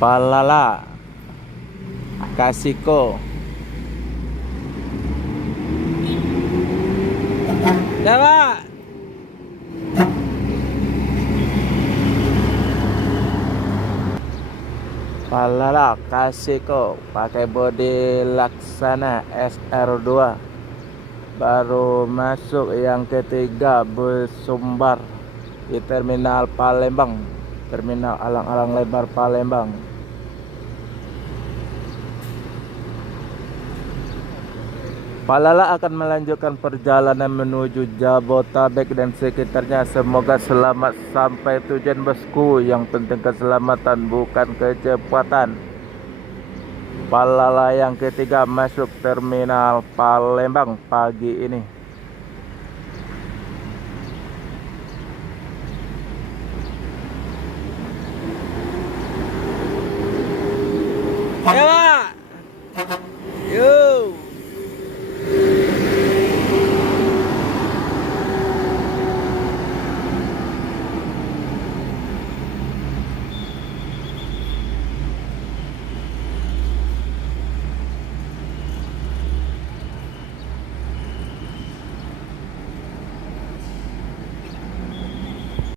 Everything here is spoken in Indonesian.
Palala Kasiko. Ya Pak. Palala Kasiko pakai bodi laksana SR2, baru masuk yang ketiga bersumbar di terminal Palembang, terminal alang-alang lebar Palembang. Palala akan melanjutkan perjalanan menuju Jabotabek dan sekitarnya. Semoga selamat sampai tujuan bosku. Yang penting keselamatan bukan kecepatan. Palala yang ketiga masuk terminal Palembang pagi ini. Ya Pak. Yuk.